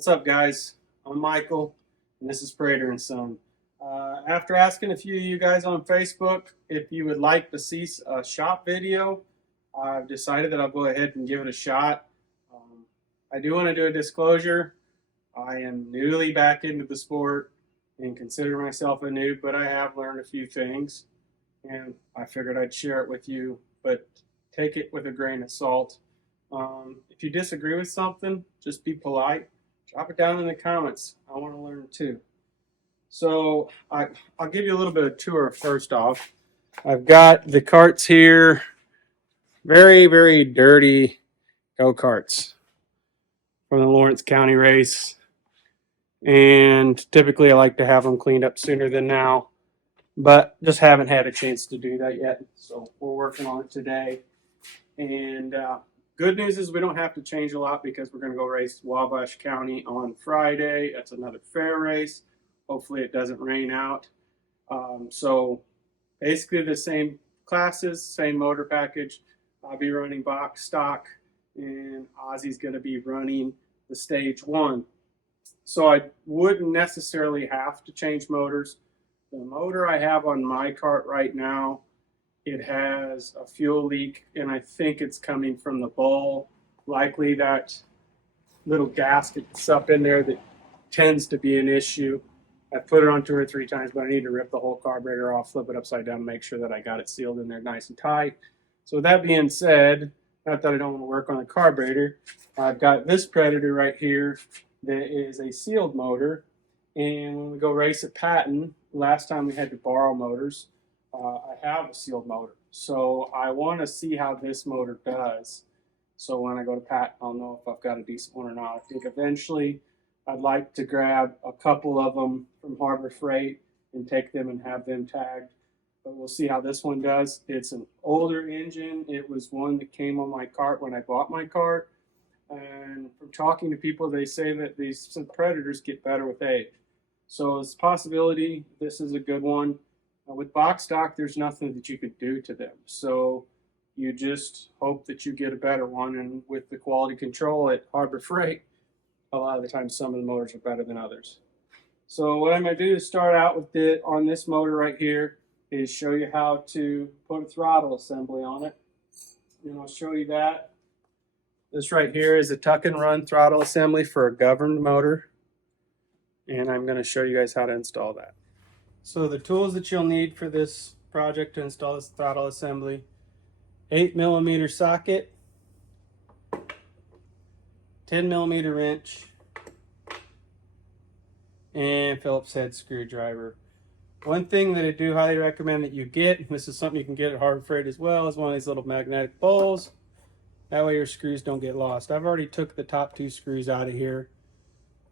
What's up, guys? I'm Michael, and this is Prater and Son. After asking a few of you guys on Facebook if you would like to see a shop video, I've decided that I'll go ahead and give it a shot. I do want to do a disclosure. I am newly back into the sport and consider myself a noob, but I have learned a few things, and I figured I'd share it with you, but take it with a grain of salt. If you disagree with something, just be polite. Drop it down in the comments. I want to learn too. So I'll give you a little bit of tour first off. I've got the carts here. Very, very dirty go-karts from the Lawrence County race. And typically I like to have them cleaned up sooner than now. But just haven't had a chance to do that yet. So we're working on it today. And good news is we don't have to change a lot because we're going to go race Wabash County on Friday. That's another fair race. Hopefully it doesn't rain out. So basically the same classes, same motor package. I'll be running box stock, and Ozzy's going to be running the stage 1. So I wouldn't necessarily have to change motors. The motor I have on my cart right now, it has a fuel leak, and I think it's coming from the bowl. Likely that little gasket that's up in there that tends to be an issue. I've put it on 2 or 3 times, but I need to rip the whole carburetor off, flip it upside down, make sure that I got it sealed in there nice and tight. So with that being said, not that I don't want to work on the carburetor, I've got this Predator right here that is a sealed motor. And when we go race at Patton, last time we had to borrow motors, I have a sealed motor. So I want to see how this motor does. So when I go to Patton, I'll know if I've got a decent one or not. I think eventually I'd like to grab a couple of them from Harbor Freight and take them and have them tagged. But we'll see how this one does. It's an older engine. It was one that came on my cart when I bought my cart. And from talking to people, they say that these Predators get better with age. So it's a possibility this is a good one. With box stock, there's nothing that you could do to them. So you just hope that you get a better one. And with the quality control at Harbor Freight, a lot of the time some of the motors are better than others. So what I'm going to do is start out with it on this motor right here is show you how to put a throttle assembly on it. And I'll show you that. This right here is a tuck and run throttle assembly for a governed motor. And I'm going to show you guys how to install that. So the tools that you'll need for this project to install this throttle assembly: 8mm socket, 10mm wrench, and Phillips head screwdriver. One thing that I do highly recommend that you get, and this is something you can get at Harbor Freight as well, is one of these little magnetic bowls. That way your screws don't get lost. I've already took the top 2 screws out of here.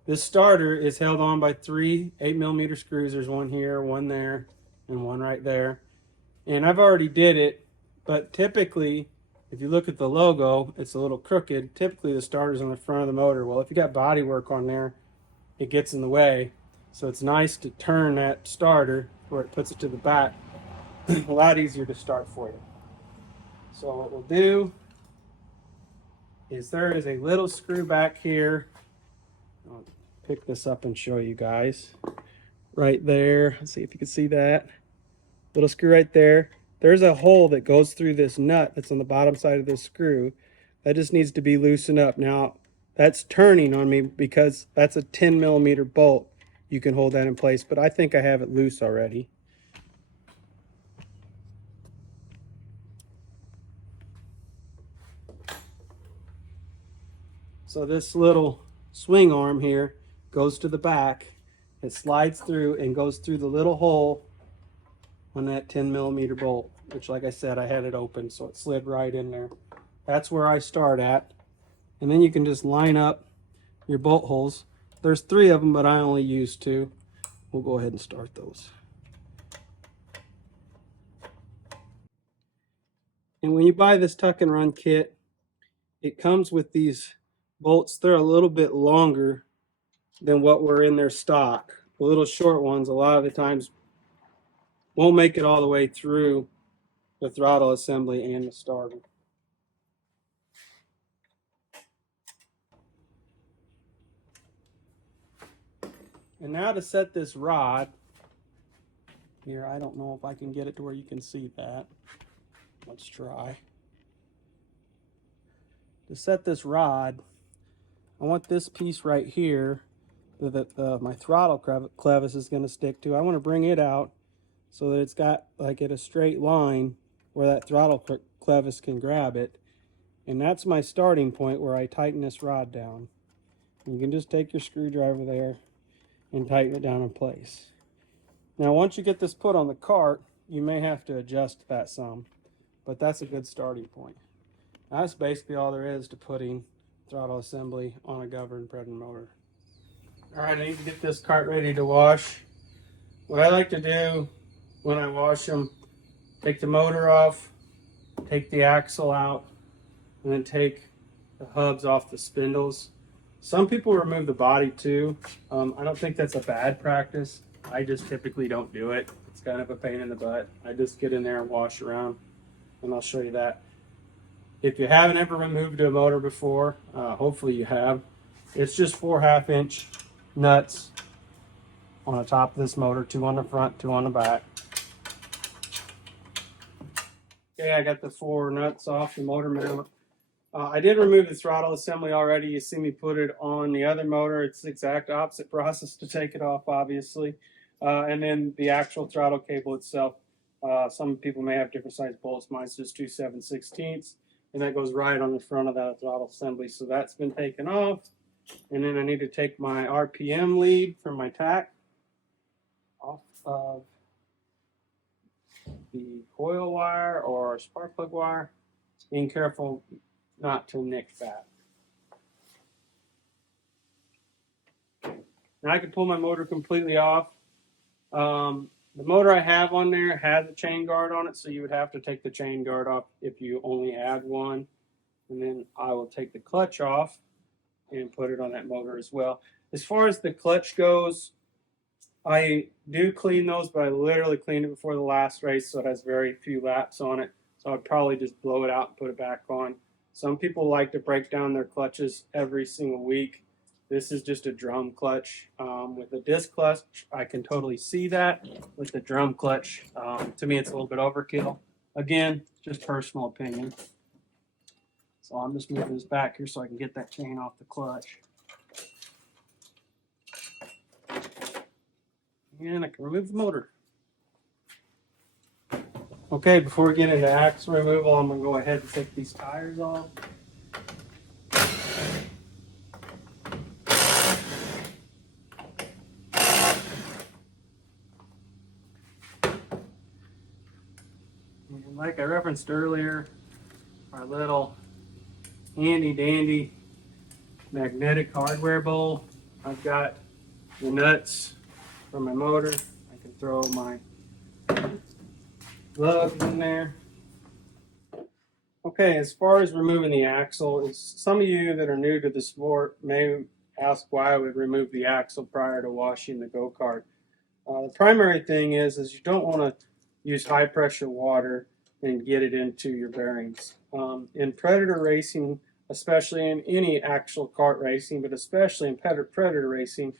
This starter is held on by 3 8mm screws. There's one here, one there, and one right there. And I've already did it, but typically, if you look at the logo, it's a little crooked. Typically the starter's on the front of the motor. Well, if you got body work on there, it gets in the way. So it's nice to turn that starter where it puts it to the back. A lot easier to start for you. So what we'll do is there is a little screw back here. I'll pick this up and show you guys. Right there. Let's see if you can see that. Little screw right there. There's a hole that goes through this nut that's on the bottom side of this screw. That just needs to be loosened up. Now, that's turning on me because that's a 10mm bolt. You can hold that in place, but I think I have it loose already. So this little swing arm here goes to the back. It slides through and goes through the little hole on that 10mm bolt, which, like I said, I had it open, so it slid right in there. That's where I start at. And then you can just line up your bolt holes. There's 3 of them, but I only use 2. We'll go ahead and start those. And when you buy this tuck and run kit, it comes with these bolts. They're a little bit longer than what were in their stock. The little short ones, a lot of the times, won't make it all the way through the throttle assembly and the starter. And now to set this rod, here, I don't know if I can get it to where you can see that. Let's try. To set this rod, I want this piece right here that my throttle clevis is going to stick to. I want to bring it out so that it's got like at a straight line where that throttle clevis can grab it. And that's my starting point where I tighten this rod down. You can just take your screwdriver there and tighten it down in place. Now once you get this put on the cart, you may have to adjust that some, but that's a good starting point. That's basically all there is to putting throttle assembly on a governed Predator motor. Alright, I need to get this cart ready to wash. What I like to do when I wash them, take the motor off, take the axle out, and then take the hubs off the spindles. Some people remove the body too. I don't think that's a bad practice. I just typically don't do it. It's kind of a pain in the butt. I just get in there and wash around, and I'll show you that. If you haven't ever removed a motor before, hopefully you have, it's just 4 1/2-inch nuts on the top of this motor, 2 on the front, 2 on the back. Okay, I got the 4 nuts off the motor mount. I did remove the throttle assembly already. You see me put it on the other motor. It's the exact opposite process to take it off, obviously. And then the actual throttle cable itself. Some people may have different size bolts. Mine's just 2 7/16, and that goes right on the front of that throttle assembly. So that's been taken off. And then I need to take my RPM lead from my tack off of the coil wire or spark plug wire. Being careful not to nick that. Now I can pull my motor completely off. The motor I have on there has a chain guard on it, so you would have to take the chain guard off if you only had one. And then I will take the clutch off and put it on that motor as well. As far as the clutch goes, I do clean those, but I literally cleaned it before the last race, so it has very few laps on it. So I'd probably just blow it out and put it back on. Some people like to break down their clutches every single week. This is just a drum clutch. With a disc clutch, I can totally see that. With the drum clutch, to me it's a little bit overkill. Again, just personal opinion. So I'm just moving this back here so I can get that chain off the clutch. And I can remove the motor. Okay, before we get into axle removal, I'm going to go ahead and take these tires off. And like I referenced earlier, our little handy dandy magnetic hardware bowl. I've got the nuts for my motor. I can throw my gloves in there. Okay, as far as removing the axle, some of you that are new to the sport may ask why I would remove the axle prior to washing the go-kart. The primary thing is you don't want to use high pressure water and get it into your bearings. In Predator racing, especially in any actual kart racing, but especially in Predator racing,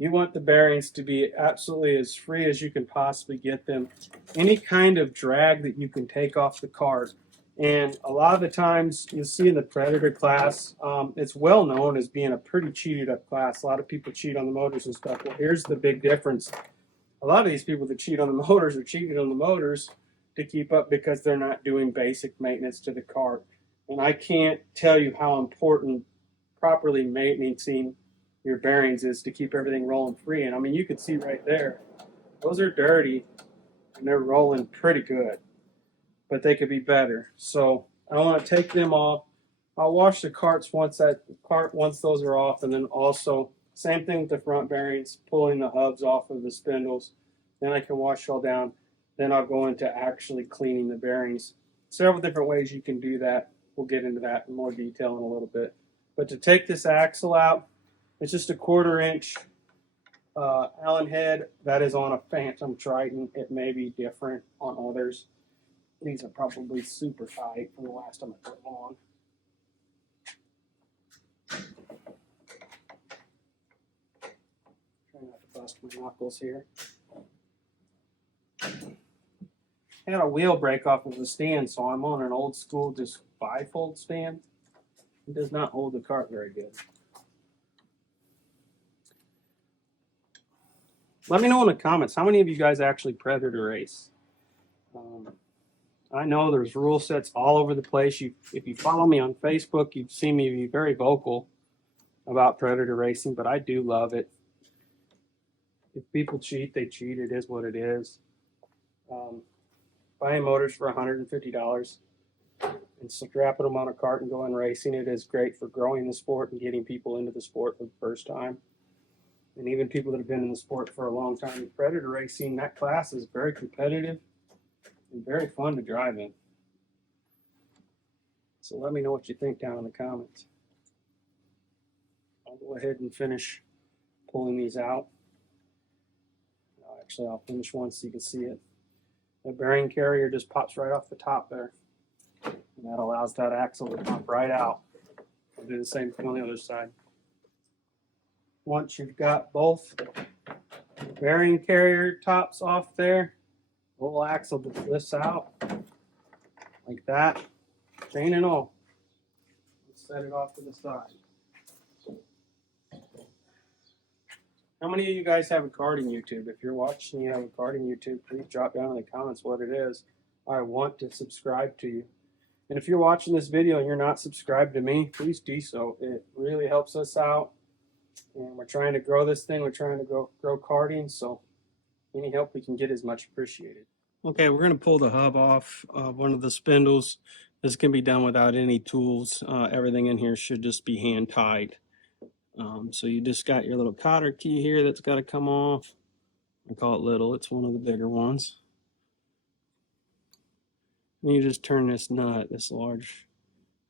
you want the bearings to be absolutely as free as you can possibly get them. Any kind of drag that you can take off the cart. And a lot of the times you'll see in the Predator class, it's well known as being a pretty cheated up class. A lot of people cheat on the motors and stuff. Well, here's the big difference. A lot of these people that cheat on the motors are cheating on the motors to keep up because they're not doing basic maintenance to the cart. And I can't tell you how important properly maintaining your bearings is to keep everything rolling free. And I mean, you can see right there, those are dirty and they're rolling pretty good, but they could be better. So I want to take them off. I'll wash the carts once those are off, and then also same thing with the front bearings, pulling the hubs off of the spindles. Then I can wash it all down. Then I'll go into actually cleaning the bearings. Several different ways you can do that. We'll get into that in more detail in a little bit. But to take this axle out, it's just a 1/4 inch Allen head. That is on a Phantom Triton. It may be different on others. These are probably super tight from the last time I put them on. Try not to bust my knuckles here. I got a wheel break off of the stand, so I'm on an old school just bifold stand. It does not hold the cart very good. Let me know in the comments, how many of you guys actually Predator race? I know there's rule sets all over the place. If you follow me on Facebook, you've seen me be very vocal about Predator racing, but I do love it. If people cheat, they cheat. It is what it is. Buying motors for $150 and strapping them on a cart and going racing, it is great for growing the sport and getting people into the sport for the first time. And even people that have been in the sport for a long time. Predator racing, that class is very competitive and very fun to drive in. So let me know what you think down in the comments. I'll go ahead and finish pulling these out. Actually, I'll finish one so you can see it. The bearing carrier just pops right off the top there. And that allows that axle to pop right out. I'll do the same thing on the other side. Once you've got both bearing carrier tops off there, the whole axle just lifts out like that, chain and all. Let's set it off to the side. How many of you guys have a karting YouTube? If you're watching, you have a karting YouTube, please drop down in the comments what it is. I want to subscribe to you. And if you're watching this video and you're not subscribed to me, please do so. It really helps us out. And we're trying to grow this thing. We're trying to grow karting, so any help we can get is much appreciated. Okay, we're going to pull the hub off one of the spindles. This can be done without any tools. Everything in here should just be hand tied. So you just got your little cotter key here that's got to come off. I call it little. It's one of the bigger ones. And you just turn this nut, this large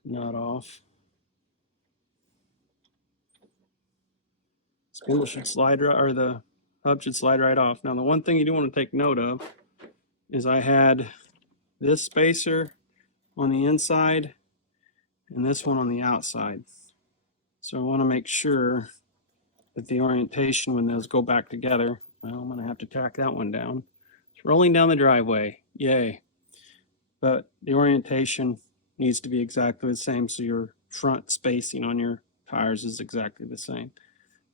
nut off. Spindle should slide right, or the hub should slide right off. Now the one thing you do want to take note of is I had this spacer on the inside and this one on the outside. So I want to make sure that the orientation when those go back together, well, I'm going to have to tack that one down. It's rolling down the driveway, yay. But the orientation needs to be exactly the same so your front spacing on your tires is exactly the same.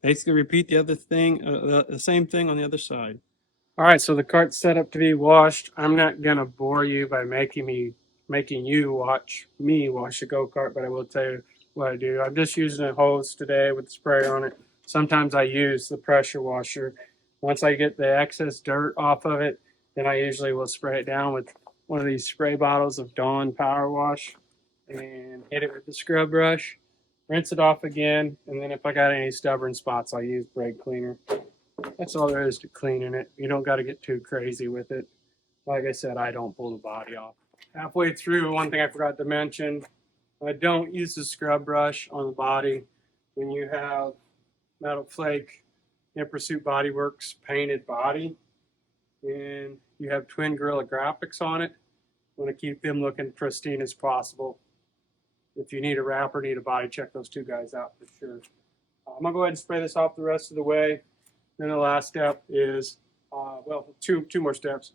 Basically repeat the other thing, the same thing on the other side. All right, so the cart's set up to be washed. I'm not gonna bore you by making you watch me wash a go-kart, but I will tell you what I do. I'm just using a hose today with the sprayer on it. Sometimes I use the pressure washer. Once I get the excess dirt off of it, then I usually will spray it down with one of these spray bottles of Dawn Power Wash and hit it with the scrub brush. Rinse it off again, and then if I got any stubborn spots, I'll use brake cleaner. That's all there is to cleaning it. You don't got to get too crazy with it. Like I said, I don't pull the body off. Halfway through, one thing I forgot to mention, I don't use the scrub brush on the body. When you have Metal Flake Inpursuit Bodyworks painted body, and you have Twin Gorilla graphics on it, you want to keep them looking pristine as possible. If you need a wrapper, need a body, check those two guys out for sure. I'm going to go ahead and spray this off the rest of the way. Then the last step is, well, two more steps.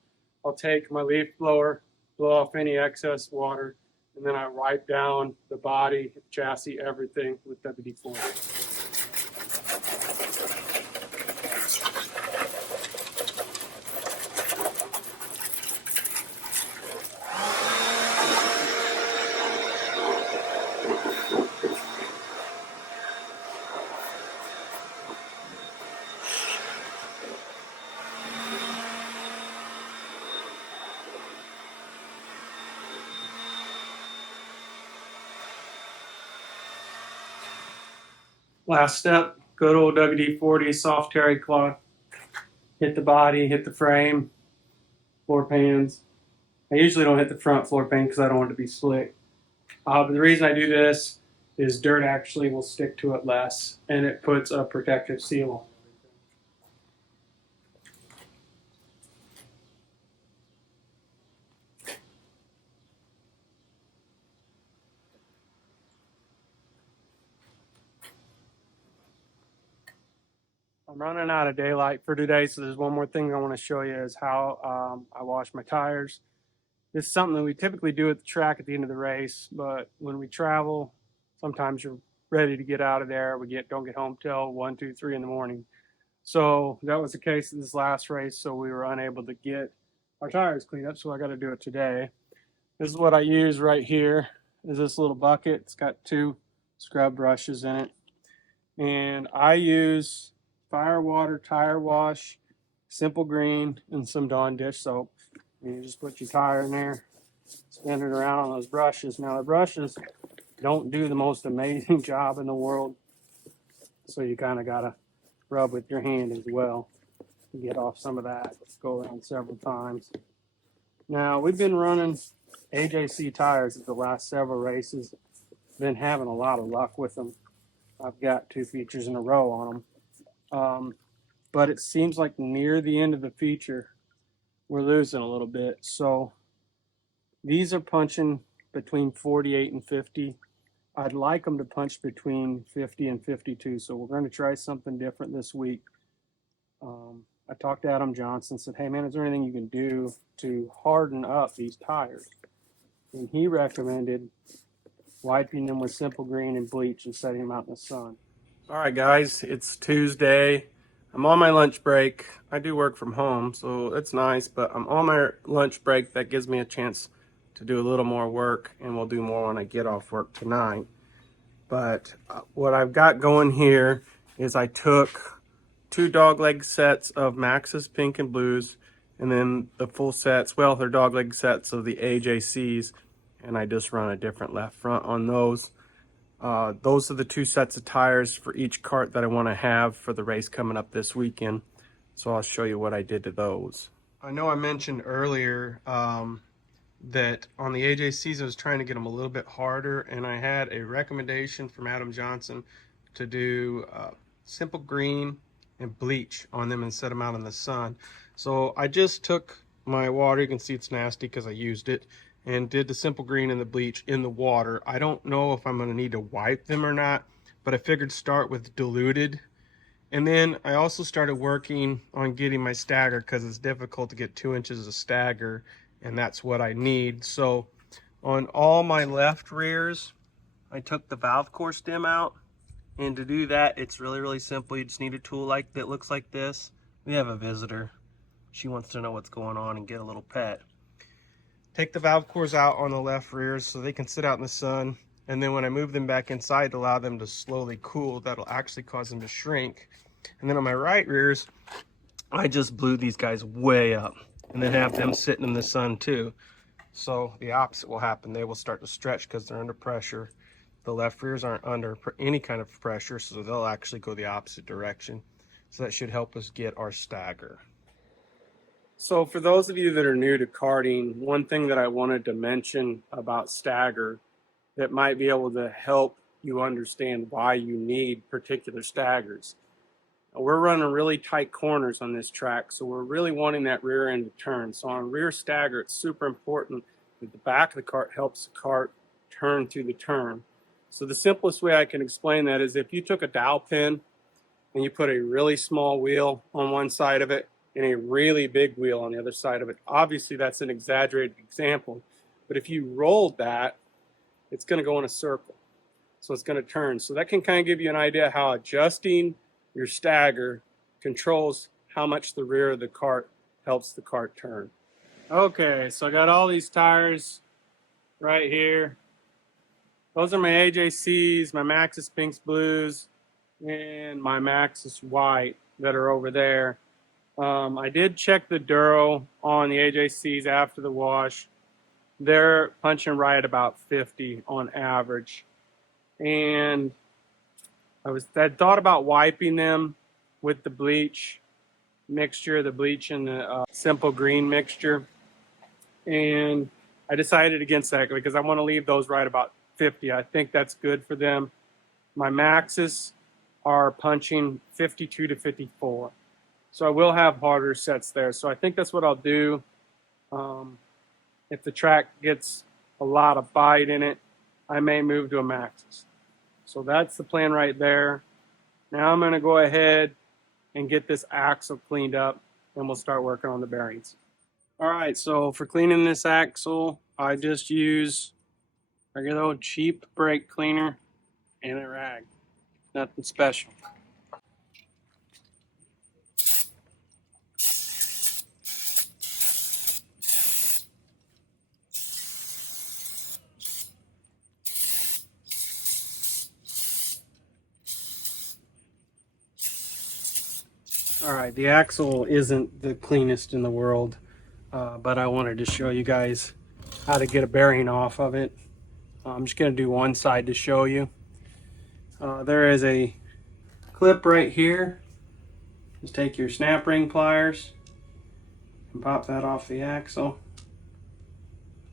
I'll take my leaf blower, blow off any excess water, and then I wipe down the body, chassis, everything with WD-40. Last step, good old WD-40 soft terry cloth. Hit the body, hit the frame, floor pans. I usually don't hit the front floor pan because I don't want it to be slick. But the reason I do this is dirt actually will stick to it less, and it puts a protective seal on. I'm running out of daylight for today, so there's one more thing I want to show you is how I wash my tires. This is something that we typically do at the track at the end of the race, but when we travel, sometimes you're ready to get out of there. Don't get home till 1, 2, 3 in the morning. So that was the case in this last race, so we were unable to get our tires cleaned up, so I got to do it today. This is what I use right here, is this little bucket. It's got 2 scrub brushes in it. And I use Firewater tire wash, simple green, and some Dawn dish soap. And you just put your tire in there, spin it around on those brushes. Now the brushes don't do the most amazing job in the world, so you kind of gotta rub with your hand as well to get off some of that. Go around several times. Now we've been running AJC tires at the last several races. Been having a lot of luck with them. I've got 2 features in a row on them. But it seems like near the end of the feature, we're losing a little bit. So these are punching between 48 and 50. I'd like them to punch between 50 and 52. So we're going to try something different this week. I talked to Adam Johnson, said, hey man, is there anything you can do to harden up these tires? And he recommended wiping them with simple green and bleach and setting them out in the sun. All right, guys, it's Tuesday. I'm on my lunch break. I do work from home, so it's nice, but I'm on my lunch break. That gives me a chance to do a little more work, and we'll do more when I get off work tonight. But what I've got going here is I took 2 dogleg sets of Maxxis pink and blues, and then the full sets, well, they're dogleg sets of the AJCs, and I just run a different left front on those. Those are the 2 sets of tires for each cart that I want to have for the race coming up this weekend. So I'll show you what I did to those. I know I mentioned earlier that on the AJCs I was trying to get them a little bit harder, and I had a recommendation from Adam Johnson to do simple green and bleach on them and set them out in the sun. So I just took my water, you can see it's nasty because I used it, and did the simple green and the bleach in the water. I don't know if I'm going to need to wipe them or not, but I figured start with diluted. And then I also started working on getting my stagger because it's difficult to get 2 inches of stagger, and that's what I need. So on all my left rears, I took the valve core stem out, and to do that, it's really simple. You just need a tool like that looks like this. We have a visitor. She wants to know what's going on and get a little pet. Take the valve cores out on the left rears so they can sit out in the sun, and then when I move them back inside to allow them to slowly cool, that'll actually cause them to shrink. And then on my right rears, I just blew these guys way up and then have them sitting in the sun too. So the opposite will happen. They will start to stretch because they're under pressure. The left rears aren't under any kind of pressure, so they'll actually go the opposite direction. So that should help us get our stagger. So for those of you that are new to karting, one thing that I wanted to mention about stagger that might be able to help you understand why you need particular staggers. We're running really tight corners on this track, so we're really wanting that rear end to turn. So on rear stagger, it's super important that the back of the cart helps the cart turn through the turn. So the simplest way I can explain that is if you took a dowel pin and you put a really small wheel on one side of it and a really big wheel on the other side of it. Obviously that's an exaggerated example, but if you rolled that, it's going to go in a circle. So it's going to turn. So that can kind of give you an idea how adjusting your stagger controls how much the rear of the cart helps the cart turn. Okay, so I got all these tires right here. Those are my AJCs, my Maxxis pinks, blues, and my Maxxis white that are over there. I did check the Duro on the AJCs after the wash. They're punching right at about 50 on average. And I thought about wiping them with the bleach mixture, the bleach and the simple green mixture. And I decided against that because I want to leave those right about 50. I think that's good for them. My Maxxis are punching 52 to 54. So I will have harder sets there. So I think that's what I'll do. If the track gets a lot of bite in it, I may move to a Maxxis. So that's the plan right there. Now I'm going to go ahead and get this axle cleaned up, and we'll start working on the bearings. All right, so for cleaning this axle, I just use regular old cheap brake cleaner and a rag. Nothing special. All right, the axle isn't the cleanest in the world, but I wanted to show you guys how to get a bearing off of it. I'm just going to do one side to show you. There is a clip right here. Just take your snap ring pliers and pop that off the axle.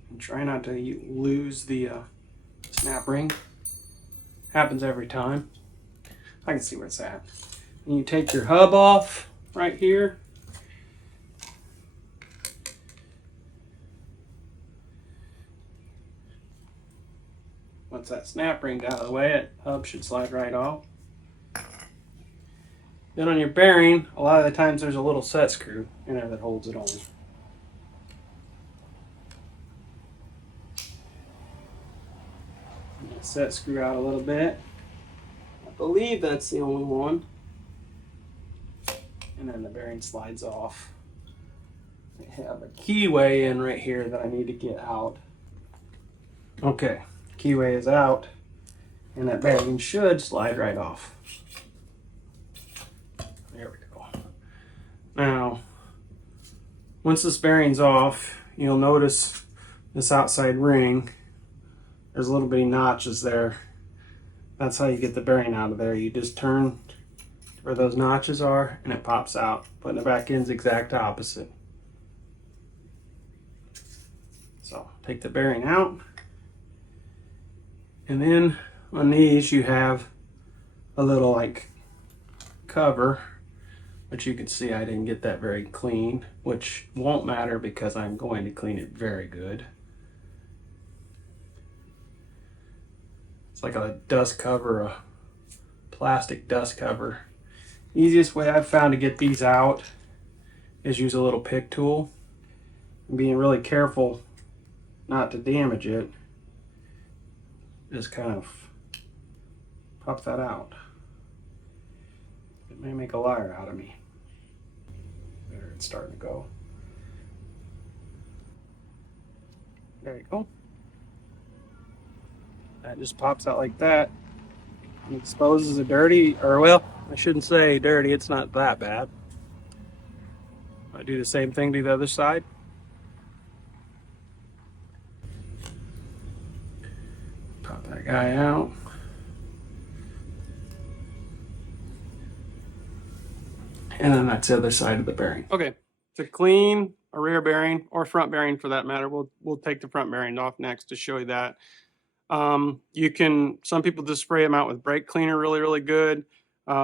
And try not to lose the snap ring. Happens every time. I can see where it's at. And you take your hub off right here. Once that snap ring's out of the way, that hub should slide right off. Then on your bearing, a lot of the times there's a little set screw in there that holds it on. Set screw out a little bit. I believe that's the only one. And then the bearing slides off. I have a keyway in right here that I need to get out. Okay, keyway is out, and that bearing should slide right off. There we go. Now, once this bearing's off, you'll notice this outside ring. There's a little bitty notches there. That's how you get the bearing out of there. You just turn where those notches are and it pops out. Putting it back in is the exact opposite. So take the bearing out. And then on these you have a little like cover, but you can see I didn't get that very clean, which won't matter because I'm going to clean it very good. It's like a dust cover, a plastic dust cover. Easiest way I've found to get these out is use a little pick tool. And being really careful not to damage it. Just kind of pop that out. It may make a liar out of me. There, it's starting to go. There you go. That just pops out like that. And exposes a dirty, or well, I shouldn't say dirty, it's not that bad. I do the same thing to the other side. Pop that guy out. And then that's the other side of the bearing. Okay, to clean a rear bearing or front bearing for that matter, we'll take the front bearing off next to show you that. You can, some people just spray them out with brake cleaner really good.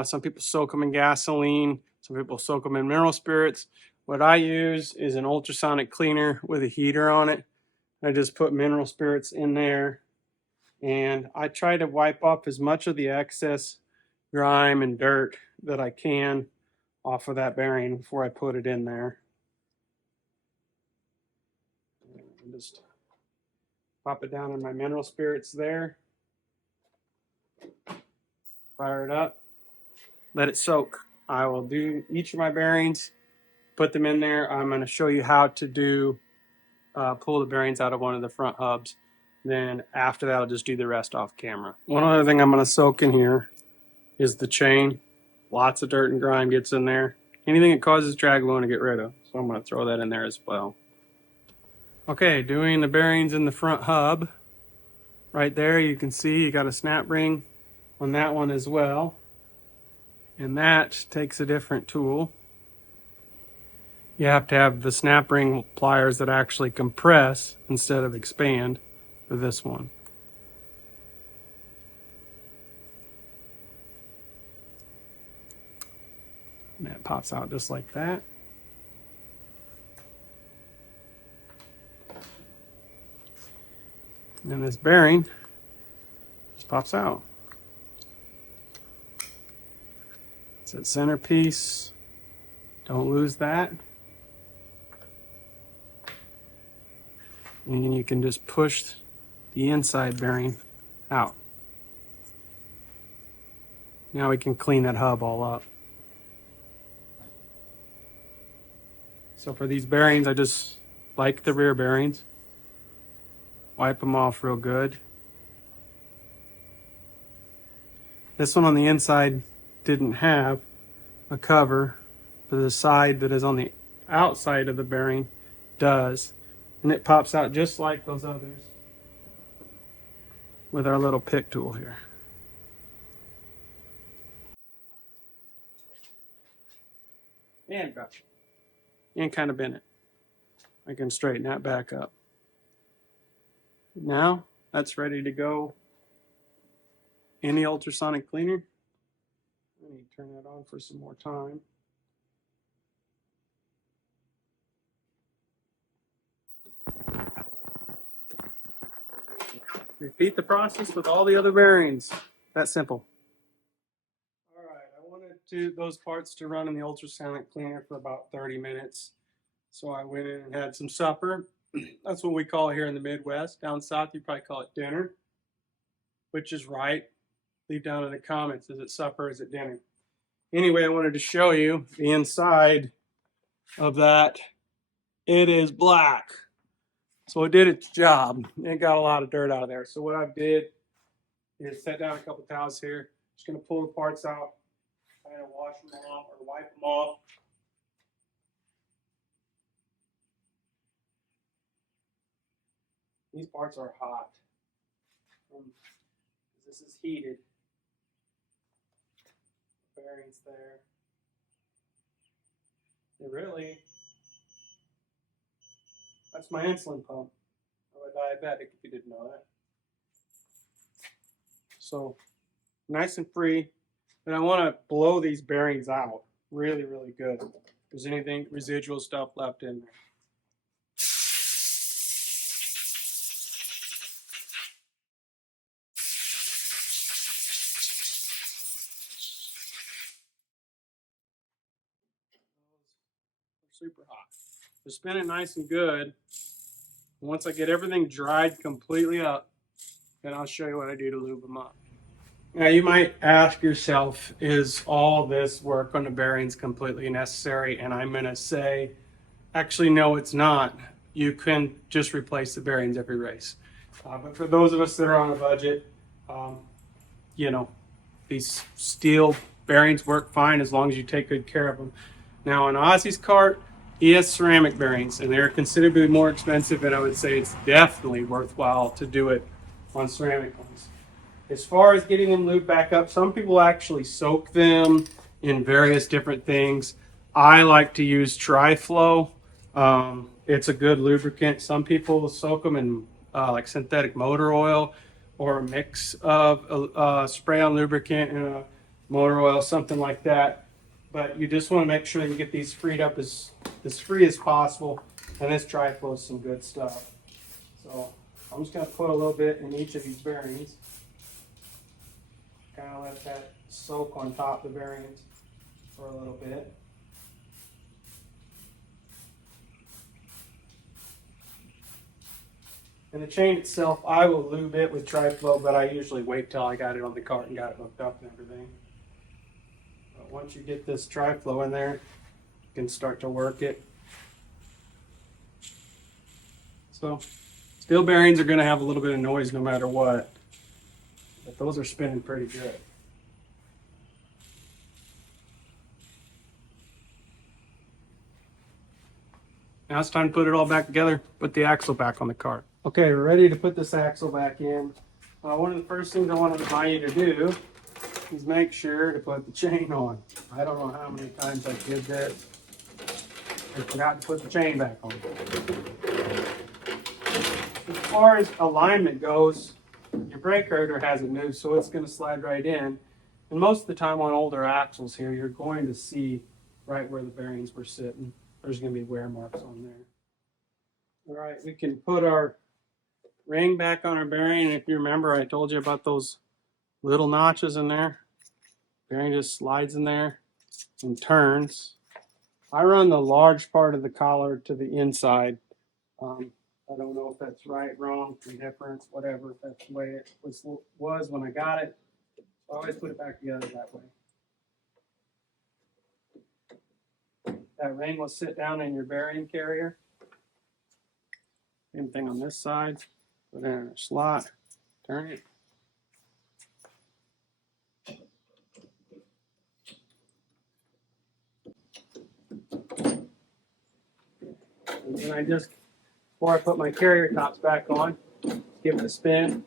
Some people soak them in gasoline. Some people soak them in mineral spirits. What I use is an ultrasonic cleaner with a heater on it. I just put mineral spirits in there and I try to wipe off as much of the excess grime and dirt that I can off of that bearing before I put it in there. And just pop it down in my mineral spirits there. Fire it up. Let it soak. I will do each of my bearings, put them in there. I'm going to show you how to do pull the bearings out of one of the front hubs. Then after that, I'll just do the rest off camera. One other thing I'm going to soak in here is the chain. Lots of dirt and grime gets in there. Anything that causes drag we want to get rid of. So I'm going to throw that in there as well. Okay, doing the bearings in the front hub. Right there you can see you got a snap ring on that one as well. And that takes a different tool. You have to have the snap ring pliers that actually compress instead of expand for this one. And that pops out just like that. And then this bearing just pops out. It's that centerpiece. Don't lose that. And you can just push the inside bearing out. Now we can clean that hub all up. So for these bearings, I just like the rear bearings. Wipe them off real good. This one on the inside didn't have a cover, but the side that is on the outside of the bearing does. And it pops out just like those others with our little pick tool here. And gotcha. And kind of bend it. I can straighten that back up. Now that's ready to go in the ultrasonic cleaner. Let me turn that on for some more time. Repeat the process with all the other bearings. That simple. All right, I wanted those parts to run in the ultrasonic cleaner for about 30 minutes. So I went in and had some supper. That's what we call it here in the Midwest. Down south, you probably call it dinner, which is right. Leave down in the comments, is it supper, is it dinner? Anyway, I wanted to show you the inside of that. It is black. So it did its job. It got a lot of dirt out of there. So what I did is set down a couple towels here. Just going to pull the parts out, kind of wash them off or wipe them off. These parts are hot. This is heated. Bearings there. And really, that's my insulin pump. I'm a diabetic if you didn't know that. So nice and free. And I want to blow these bearings out really, really good. If there's anything residual stuff left in there. Super hot. So spin it nice and good. Once I get everything dried completely up, then I'll show you what I do to lube them up. Now you might ask yourself, is all this work on the bearings completely necessary? And I'm going to say, actually, no, it's not. You can just replace the bearings every race. But for those of us that are on a budget, you know, these steel bearings work fine as long as you take good care of them. Now on Ozzy's kart, he has ceramic bearings, and they're considerably more expensive, and I would say it's definitely worthwhile to do it on ceramic ones. As far as getting them lubed back up, some people actually soak them in various different things. I like to use Tri-Flow. It's a good lubricant. Some people soak them in like synthetic motor oil, or a mix of spray-on lubricant and a motor oil, something like that. But you just want to make sure that you get these freed up as free as possible. And this Tri-Flow is some good stuff. So I'm just going to put a little bit in each of these bearings. Kind of let that soak on top of the bearings for a little bit. And the chain itself, I will lube it with Tri-Flow, but I usually wait till I got it on the cart and got it hooked up and everything. But once you get this Tri-Flow in there, you can start to work it. So steel bearings are going to have a little bit of noise no matter what, but those are spinning pretty good. Now it's time to put it all back together, put the axle back on the cart. Okay, we're ready to put this axle back in. One of the first things I want to remind you to do is make sure to put the chain on. I don't know how many times I did this. I forgot to put the chain back on. As far as alignment goes, your brake rotor hasn't moved, so it's going to slide right in. And most of the time on older axles here, you're going to see right where the bearings were sitting. There's going to be wear marks on there. All right, we can put our ring back on our bearing. And if you remember, I told you about those little notches in there. Bearing just slides in there. and turns. I run the large part of the collar to the inside. I don't know if that's right, wrong, indifferent, whatever. That's the way it was when I got it. I always put it back together that way. That ring will sit down in your bearing carrier. Same thing on this side. Put it in a slot, turn it. And then I just, before I put my carrier tops back on, give it a spin.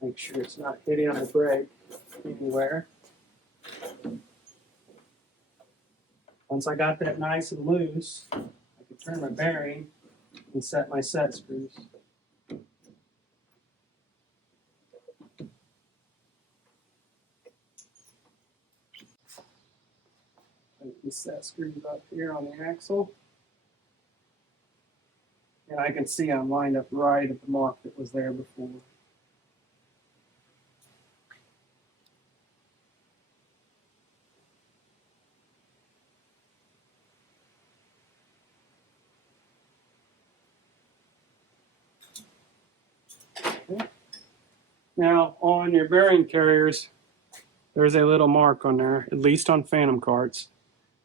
Make sure it's not hitting on the brake anywhere. Once I got that nice and loose, I can turn my bearing and set my set screws. Put the set screws up here on the axle. And I can see I'm lined up right at the mark that was there before. Okay. Now on your bearing carriers, there's a little mark on there, at least on Phantom carts.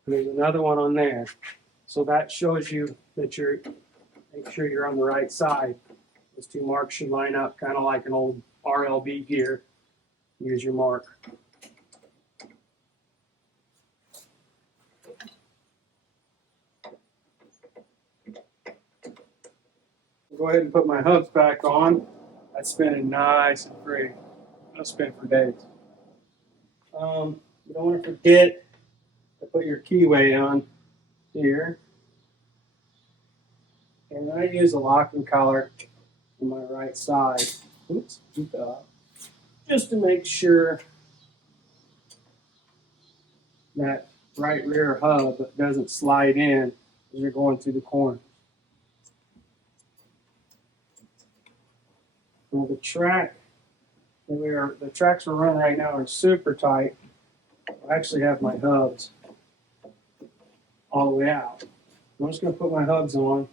There's another one on there. So that shows you that make sure you're on the right side. Those two marks should line up kind of like an old RLB gear. Use your mark. Go ahead and put my hubs back on. That's spinning nice and free. I'll spin for days. You don't want to forget to put your keyway on here. And I use a locking collar on my right side. Oops, just to make sure that right rear hub doesn't slide in as you're going through the corner. Now the tracks we're running right now are super tight. I actually have my hubs all the way out. I'm just going to put my hubs on,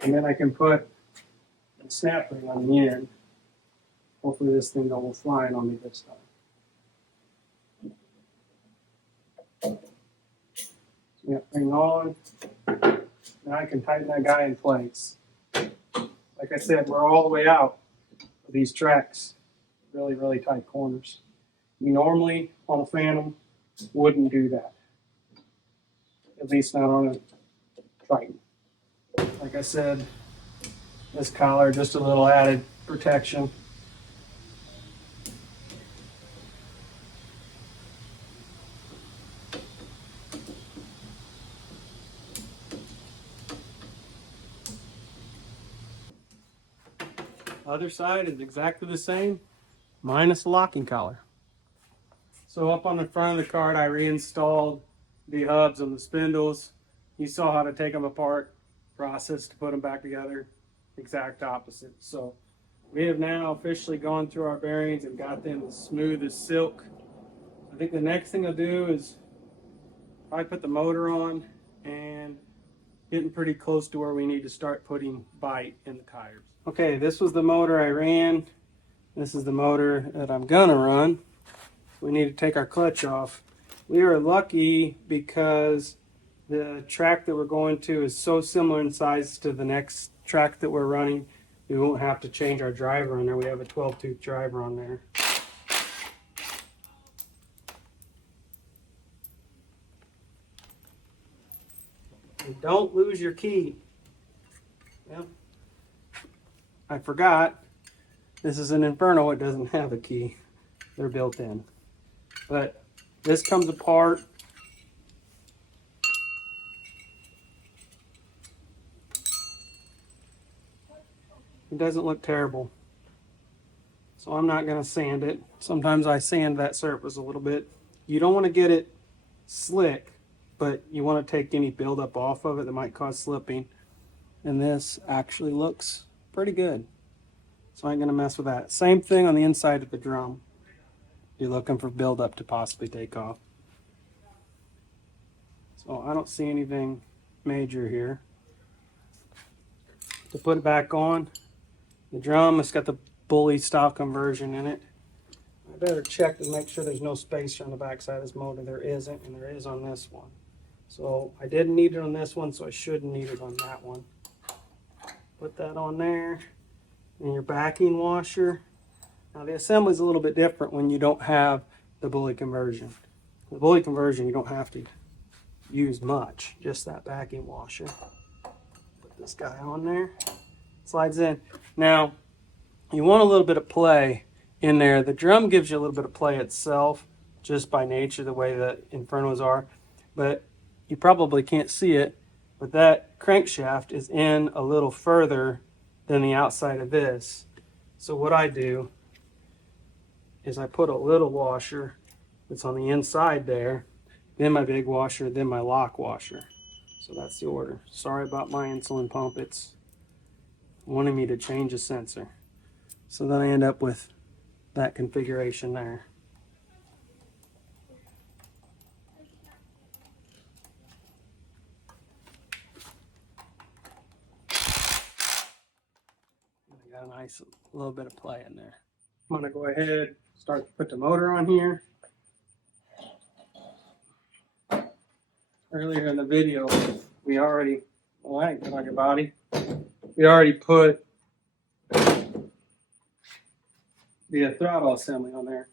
and then I can put a snap ring on the end. Hopefully this thing don't go flying on me this time. Snap ring on. Now I can tighten that guy in place. Like I said, we're all the way out of these tracks. Really, really tight corners. You normally, on a Phantom, wouldn't do that. At least not on a Triton. Like I said, this collar, just a little added protection. Other side is exactly the same, minus a locking collar. So up on the front of the cart, I reinstalled the hubs and the spindles. You saw how to take them apart, process to put them back together, exact opposite. So we have now officially gone through our bearings and got them as smooth as silk. I think the next thing I'll do is I put the motor on and getting pretty close to where we need to start putting bite in the tires. Okay, this was the motor I ran. This is the motor that I'm gonna run. We need to take our clutch off. We are lucky because the track that we're going to is so similar in size to the next track that we're running. We won't have to change our driver on there. We have a 12-tooth driver on there. And don't lose your key. Well, I forgot. This is an Inferno. It doesn't have a key. They're built in. But this comes apart. It doesn't look terrible. So I'm not going to sand it. Sometimes I sand that surface a little bit. You don't want to get it slick, but you want to take any buildup off of it that might cause slipping. And this actually looks pretty good. So I ain't going to mess with that. Same thing on the inside of the drum. you're looking for buildup to possibly take off. So I don't see anything major here. To put it back on, the drum, it's got the bully style conversion in it. I better check to make sure there's no spacer on the back side of this motor. There isn't, and there is on this one. So I didn't need it on this one, so I shouldn't need it on that one. Put that on there. And your backing washer. Now the assembly is a little bit different when you don't have the bully conversion. The bully conversion, you don't have to use much, just that backing washer. Put this guy on there. Slides in. Now, you want a little bit of play in there. The drum gives you a little bit of play itself, just by nature, the way the Infernos are. But you probably can't see it, but that crankshaft is in a little further than the outside of this. So what I do is I put a little washer that's on the inside there, then my big washer, then my lock washer. So that's the order. Sorry about my insulin pump. It's wanting me to change a sensor. So then I end up with that configuration there. I got a nice little bit of play in there. I'm gonna go ahead, start to put the motor on here. Earlier in the video, we already, well, I ain't good on your body. We already put the throttle assembly on there.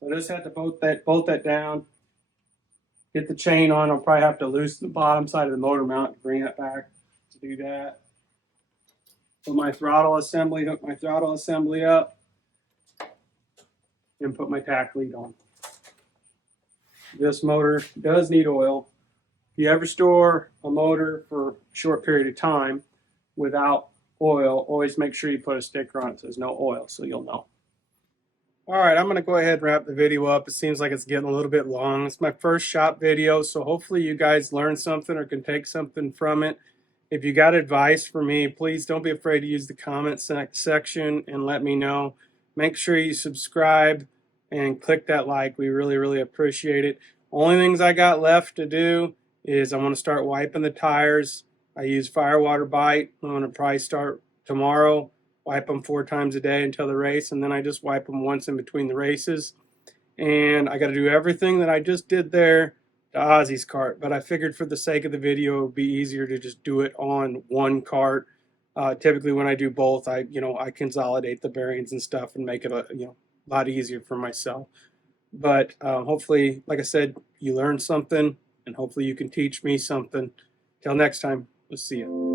So I just have to bolt that down, get the chain on. I'll probably have to loosen the bottom side of the motor mount to bring it back to do that. Put my throttle assembly, hook my throttle assembly up, and put my tack lead on. This motor does need oil. If you ever store a motor for a short period of time without oil, always make sure you put a sticker on it that says no oil, so you'll know. All right, I'm going to go ahead and wrap the video up. It seems like it's getting a little bit long. It's my first shop video, so hopefully you guys learned something or can take something from it. If you got advice for me, please don't be afraid to use the comment section and let me know. Make sure you subscribe and click that like. We really, really appreciate it. Only things I got left to do is I want to start wiping the tires. I use Firewater Bite. I'm going to probably start tomorrow. Wipe them 4 times a day until the race, and then I just wipe them once in between the races. And I got to do everything that I just did there to Ozzy's cart, but I figured for the sake of the video it would be easier to just do it on one cart. Typically when I do both, I consolidate the bearings and stuff and make it a lot easier for myself. But hopefully, like I said, you learned something, and hopefully you can teach me something. Till next time, we'll see you.